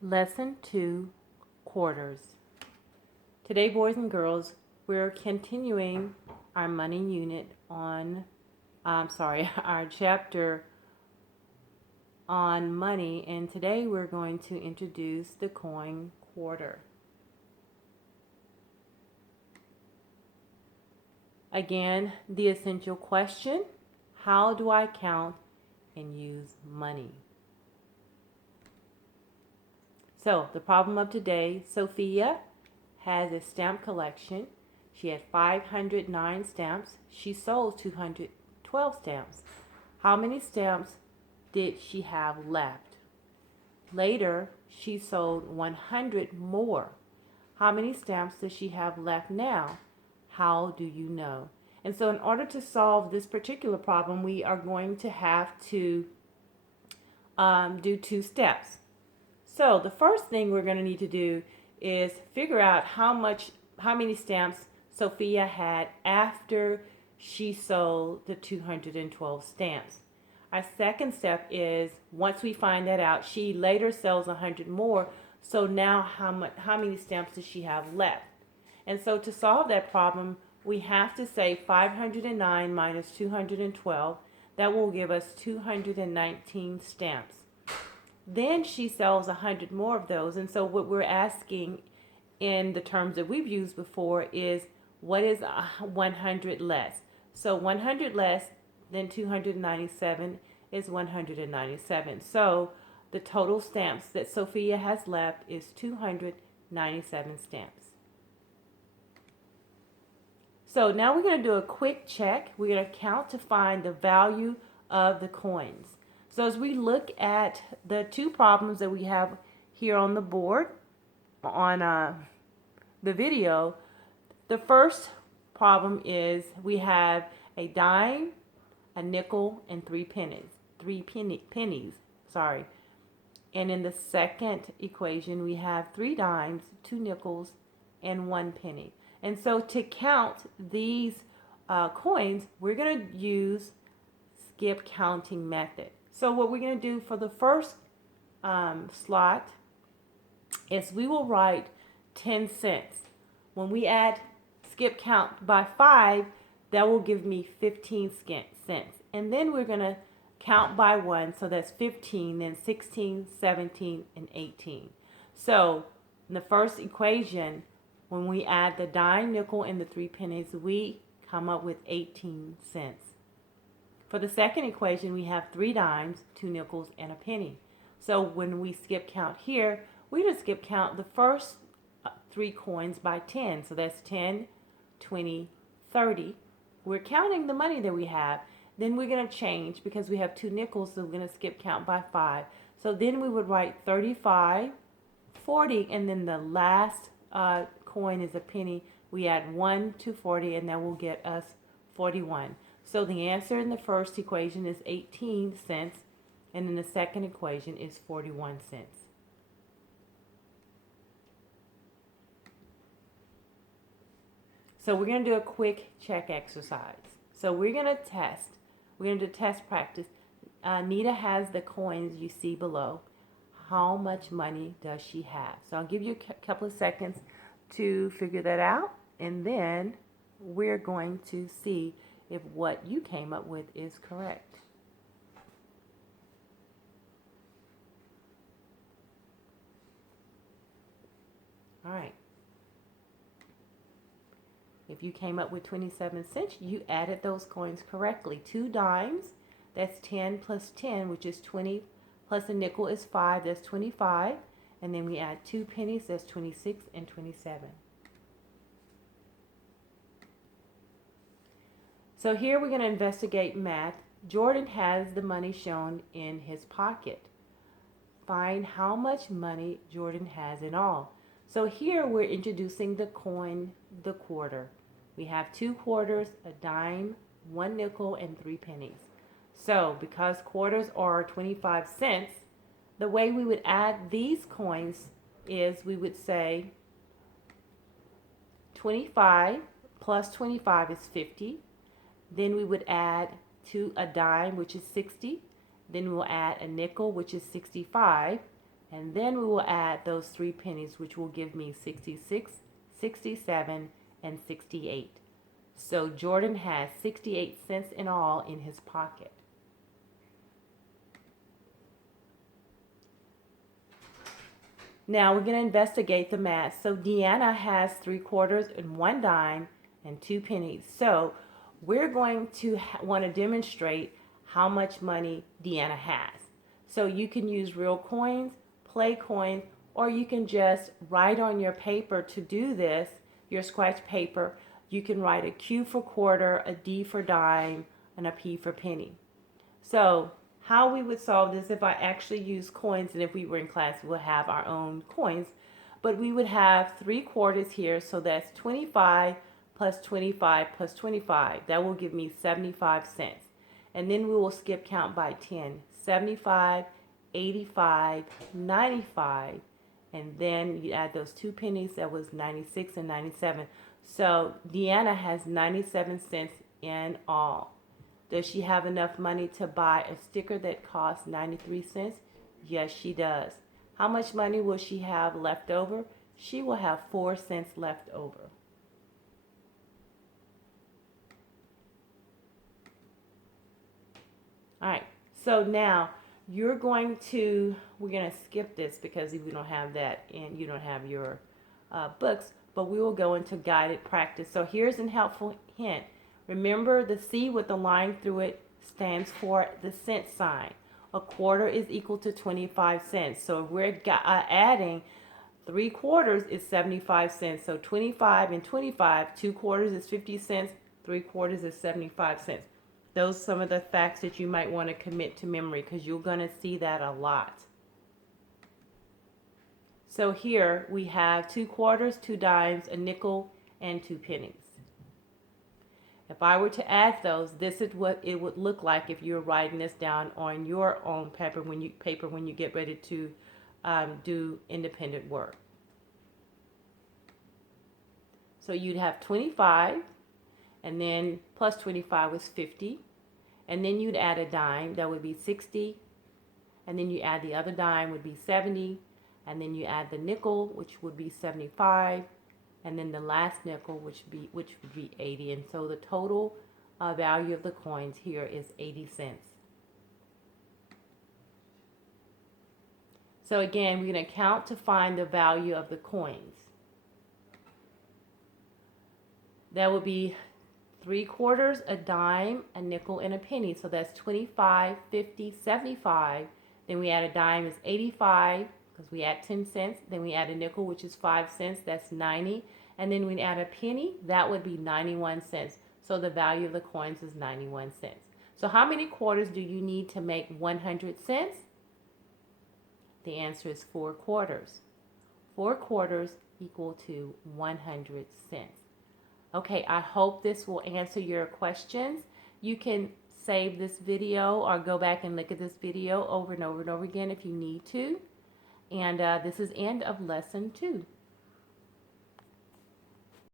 Lesson 2, Quarters. Today, boys and girls, we're continuing our money unit on, our chapter on money, and today we're going to introduce the coin quarter. Again, the essential question, how do I count and use money? So, the problem of today, Sophia has a stamp collection. She had 509 stamps. She sold 212 stamps. How many stamps did she have left? Later, she sold 100 more. How many stamps does she have left now? How do you know? And so in order to solve this particular problem, we are going to have to do two steps. So the first thing we're going to need to do is figure out how many stamps Sophia had after she sold the 212 stamps. Our second step is, once we find that out, she later sells 100 more. So now how many stamps does she have left? And so to solve that problem, we have to say 509 minus 212. That will give us 219 stamps. Then she sells 100 more of those. And so what we're asking in the terms that we've used before is, what is 100 less? So 100 less than 297 is 197. So the total stamps that Sophia has left is 297 stamps. So now we're going to do a quick check. We're going to count to find the value of the coins. So as we look at the two problems that we have here on the board, on the video, the first problem is we have a dime, a nickel, and three pennies. And in the second equation, we have 3 dimes, 2 nickels, and 1 penny. And so to count these coins, we're going to use skip counting method. So what we're going to do for the first slot is we will write 10 cents. When we add skip count by 5, that will give me 15 cents. And then we're going to count by 1, so that's 15, then 16, 17, and 18. So in the first equation, when we add the dime, nickel, and the 3 pennies, we come up with 18 cents. For the second equation, we have 3 dimes, 2 nickels, and a penny. So when we skip count here, we just skip count the first 3 coins by 10. So that's 10, 20, 30. We're counting the money that we have. Then we're going to change because we have 2 nickels, so we're going to skip count by 5. So then we would write 35, 40, and then the last coin is a penny. We add 1 to 40, and that will get us 41. So the answer in the first equation is 18 cents, and in the second equation is 41 cents. So we're going to do a quick check exercise. So we're going to test. We're going to do test practice. Nita has the coins you see below. How much money does she have? So I'll give you a couple of seconds to figure that out, and then we're going to see if what you came up with is correct. All right. If you came up with 27 cents, you added those coins correctly. 2 dimes, that's 10 plus 10, which is 20, plus a nickel is 5, that's 25. And then we add 2 pennies, that's 26 and 27. So here we're going to investigate math. Jordan has the money shown in his pocket. Find how much money Jordan has in all. So here we're introducing the coin, the quarter. We have 2 quarters, a dime, 1 nickel, and 3 pennies. So because quarters are 25 cents, the way we would add these coins is we would say 25 plus 25 is 50. Then we would add to a dime, which is 60. Then we'll add a nickel, which is 65. And then we will add those 3 pennies, which will give me 66, 67, and 68. So Jordan has 68 cents in all in his pocket. Now we're going to investigate the math. So Deanna has 3 quarters and 1 dime and 2 pennies. So we're going to want to demonstrate how much money Deanna has. So you can use real coins, play coins, or you can just write on your paper to do this, your scratch paper. You can write a Q for quarter, a D for dime, and a P for penny. So how we would solve this, if I actually use coins, and if we were in class, we would have our own coins, but we would have 3 quarters here, so that's 25 plus 25 plus 25. That will give me 75 cents. And then we will skip count by 10. 75, 85, 95, and then you add those 2 pennies, that was 96 and 97. So Deanna has 97 cents in all. Does she have enough money to buy a sticker that costs 93 cents? Yes, she does. How much money will she have left over? She will have 4 cents left over. All right, so now we're going to skip this because we don't have that and you don't have your books, but we will go into guided practice. So here's a helpful hint. Remember, the C with the line through it stands for the cent sign. A quarter is equal to 25 cents. So if we're adding 3 quarters is 75 cents. So 25 and 25, 2 quarters is 50 cents, 3 quarters is 75 cents. Those are some of the facts that you might want to commit to memory because you're going to see that a lot. So here we have 2 quarters, 2 dimes, a nickel, and 2 pennies. If I were to add those, this is what it would look like if you're writing this down on your own paper when you get ready to do independent work. So you'd have 25, and then plus 25 was 50. And then you'd add a dime, that would be 60. And then you add the other dime, would be 70. And then you add the nickel, which would be 75. And then the last nickel, which would be 80. And so the total value of the coins here is 80 cents. So again, we're going to count to find the value of the coins. That would be 3 quarters, a dime, a nickel, and a penny. So that's 25, 50, 75. Then we add a dime is 85 because we add 10 cents. Then we add a nickel, which is 5 cents. That's 90. And then we add a penny. That would be 91 cents. So the value of the coins is 91 cents. So how many quarters do you need to make 100 cents? The answer is 4 quarters. 4 quarters equal to 100 cents. Okay, I hope this will answer your questions. You can save this video or go back and look at this video over and over and over again if you need to. And this is end of lesson 2.